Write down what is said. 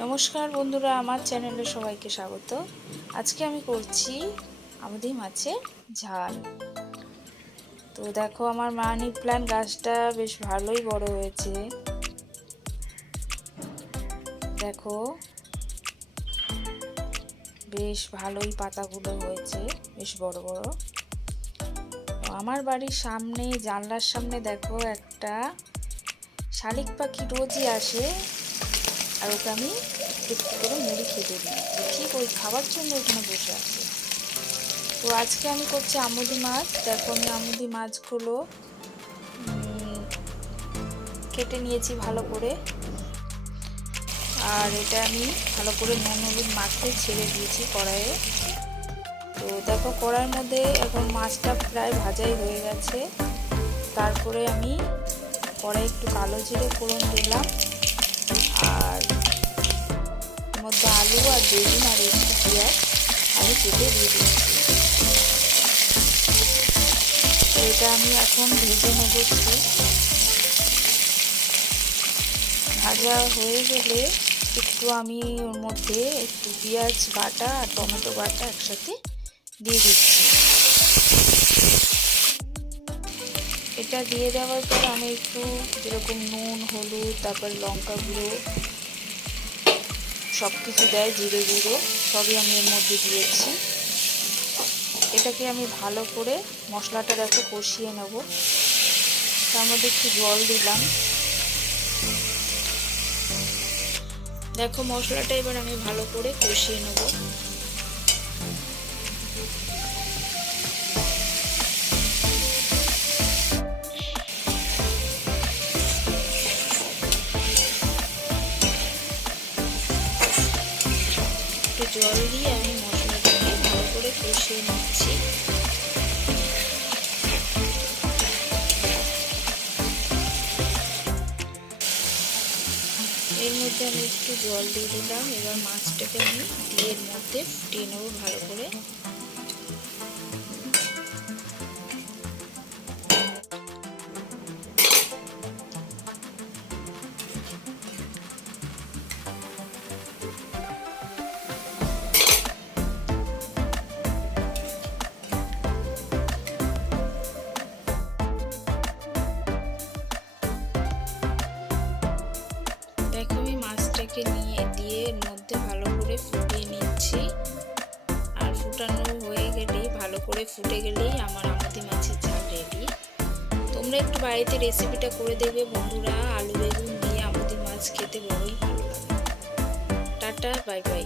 নমস্কার বন্ধুরা, আমার চ্যানেলে সবাইকে স্বাগত। আজকে আমি করছি আমুদি মাছের ঝাল। তো দেখো, আমার মানি প্ল্যান্ট গাছটা বেশ ভালোই বড় হয়েছে। দেখো, বেশ ভালোই পাতাগুলো হয়েছে, বেশ বড় বড়। আমার বাড়ির সামনে, জানলার সামনে দেখো একটা শালিক পাখি রোজই আসে, আর ওকে আমি একটু করে মুড়ি খেতে দিই। ঠিক ওই খাবার জন্য ওখানে বসে আছে। তো আজকে আমি করছি আমুদি মাছ। দেখো, আমি আমুদি মাছগুলো কেটে নিয়েছি ভালো করে, আর এটা আমি ভালো করে নুন হলুদ মাখিয়ে ছেড়ে দিয়েছি কড়াইয়ে। তো দেখো, কড়াইয়ের মধ্যে এখন মাছটা প্রায় ভাজাই হয়ে গেছে। তারপরে আমি কড়াই একটু কালো জিরে ফোড়ন দিলাম, আর এর মধ্যে আলু আর বেগুন আর একটু পেঁয়াজ আমি কেটে দিয়ে দিয়েছি। তো এটা আমি এখন ভেজে নেব। ভাজা হয়ে গেলে একটু আমি ওর মধ্যে একটু পেঁয়াজ বাটা আর টমেটো বাটা একসাথে দিয়ে দিচ্ছি। এটা দিয়ে দেওয়ার পর আমি একটু যেরকম নুন হলুদ তারপর লঙ্কা গুঁড়ো সব কিছু দেয়, জিরে গুঁড়ো সবই আমি এর মধ্যে দিয়েছি। এটাকে আমি ভালো করে মশলাটা দেখো কষিয়ে নেব। তার মধ্যে একটু জল দিলাম। দেখো, মশলাটা এবার আমি ভালো করে কষিয়ে নেব। একটু জল দিয়ে আমি মশলাটাকে ভালো করে কষিয়ে নিচ্ছি। এর মধ্যে আমি একটু জল দিয়ে দিলাম। এবার মাছটাকে আমি দিয়ে এর মধ্যে ফুটিয়ে নেবো ভালো করে। দেখো, আমি মাছটাকে নিয়ে দিয়ে এর মধ্যে ভালো করে ফুটিয়ে নিচ্ছি। আর ফুটানো হয়ে গেলেই, ভালো করে ফুটে গেলেই আমার আমুদি মাছের ঝাল রেডি। তোমরা একটু বাড়িতে রেসিপিটা করে দেখবে বন্ধুরা। আলু বেগুন দিয়ে আমুদি মাছ খেতে বড়ই ভালো লাগে। Tata, bye bye.